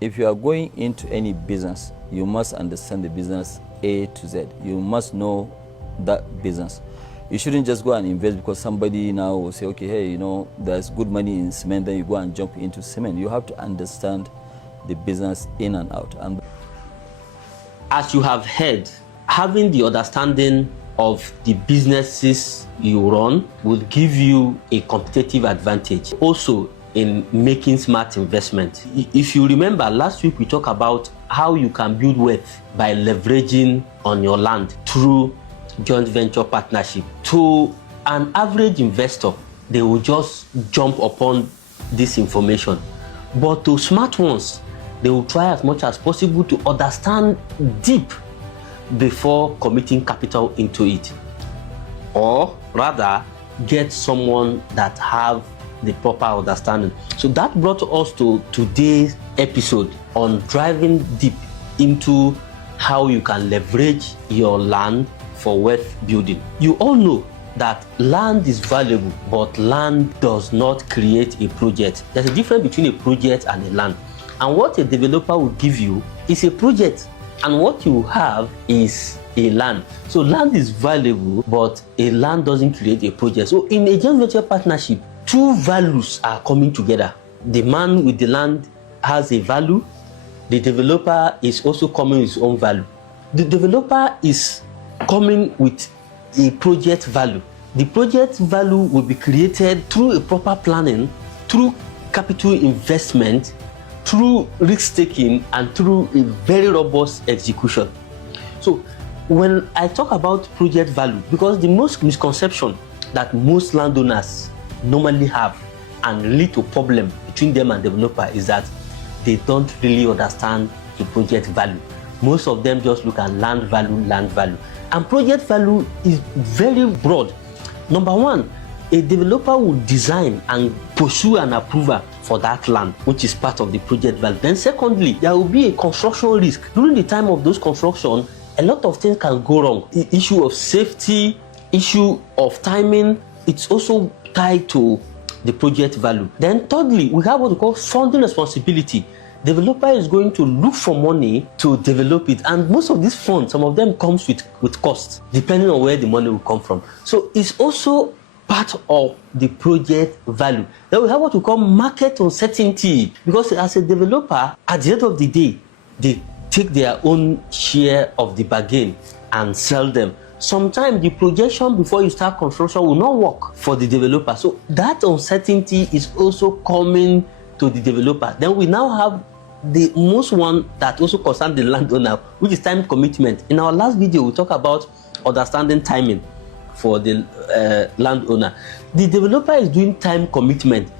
If you are going into any business, you must understand the business A to Z. You must know that business. You shouldn't just go and invest because somebody now will say, okay, hey, you know, there's good money in cement, then you go and jump into cement. You have to understand the business in and out. And as you have heard, having the understanding of the businesses you run will give you a competitive advantage. Also, in making smart investment. If you remember, last week we talked about how you can build wealth by leveraging on your land through joint venture partnership. To an average investor, they will just jump upon this information. But to smart ones, they will try as much as possible to understand deep before committing capital into it. Or rather, get someone that have the proper understanding. So that brought us to today's episode on driving deep into how you can leverage your land for wealth building. You all know that land is valuable, but land does not create a project. There's a difference between a project and a land. And what a developer will give you is a project, and what you have is a land. So land is valuable, but a land doesn't create a project. So in a joint venture partnership, two values are coming together. The man with the land has a value. The developer is also coming with his own value. The developer is coming with a project value. The project value will be created through a proper planning, through capital investment, through risk taking, and through a very robust execution. So when I talk about project value, because the most misconception that most landowners normally have and lead to problem between them and developer is that they don't really understand the project value. Most of them just look at land value. And project value is very broad. Number one, a developer will design and pursue an approval for that land, which is part of the project value. Then secondly, there will be a construction risk. During the time of those construction, a lot of things can go wrong. The issue of safety, issue of timing, it's also tied to the project value. Then thirdly, we have what we call funding responsibility. Developer is going to look for money to develop it, and most of these funds, some of them comes with cost, depending on where the money will come from. So it's also part of the project value. Then we have what we call market uncertainty, because as a developer, at the end of the day, they take their own share of the bargain and sell them. Sometimes the projection before you start construction will not work for the developer. So that uncertainty is also coming to the developer. Then we now have the most one that also concerns the landowner, which is time commitment. In our last video, we talked about understanding timing for the landowner. The developer is doing time commitment.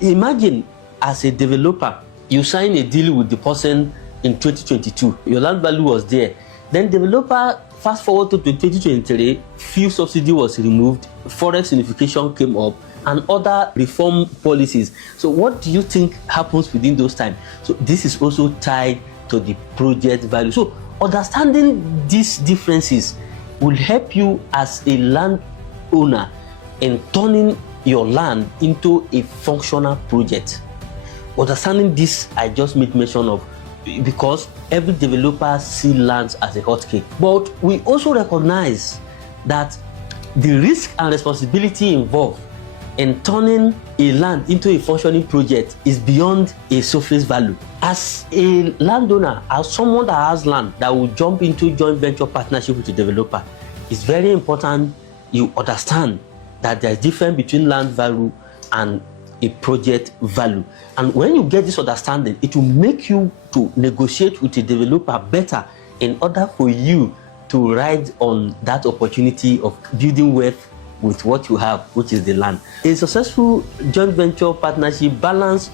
Imagine as a developer, you sign a deal with the person in 2022. Your land value was there. Then developer fast forward to 2023, fuel subsidy was removed, forex unification came up, and other reform policies. So what do you think happens within those times? So this is also tied to the project value. So understanding these differences will help you as a landowner in turning your land into a functional project. Understanding this, I just made mention of, because every developer sees lands as a hotcake. But we also recognize that the risk and responsibility involved in turning a land into a functioning project is beyond a surface value. As a landowner, as someone that has land that will jump into joint venture partnership with a developer, it's very important you understand that there's difference between land value and a project value. And when you get this understanding, it will make you to negotiate with a developer better in order for you to ride on that opportunity of building wealth with what you have, which is the land. A successful joint venture partnership balance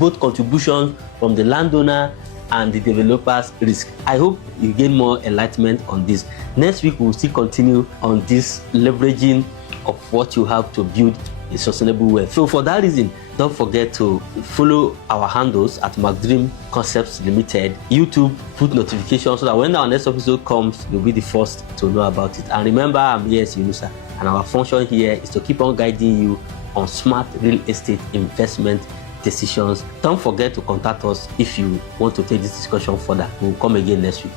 both contributions from the landowner and the developer's risk. I hope you gain more enlightenment on this. Next week, we'll still continue on this leveraging of what you have to build a sustainable wealth. So for that reason, don't forget to follow our handles at McDream Concepts Limited, YouTube, put notifications so that when our next episode comes, you'll be the first to know about it. And remember, I'm here as Yunusa, and our function here is to keep on guiding you on smart real estate investment decisions. Don't forget to contact us if you want to take this discussion further. We'll come again next week.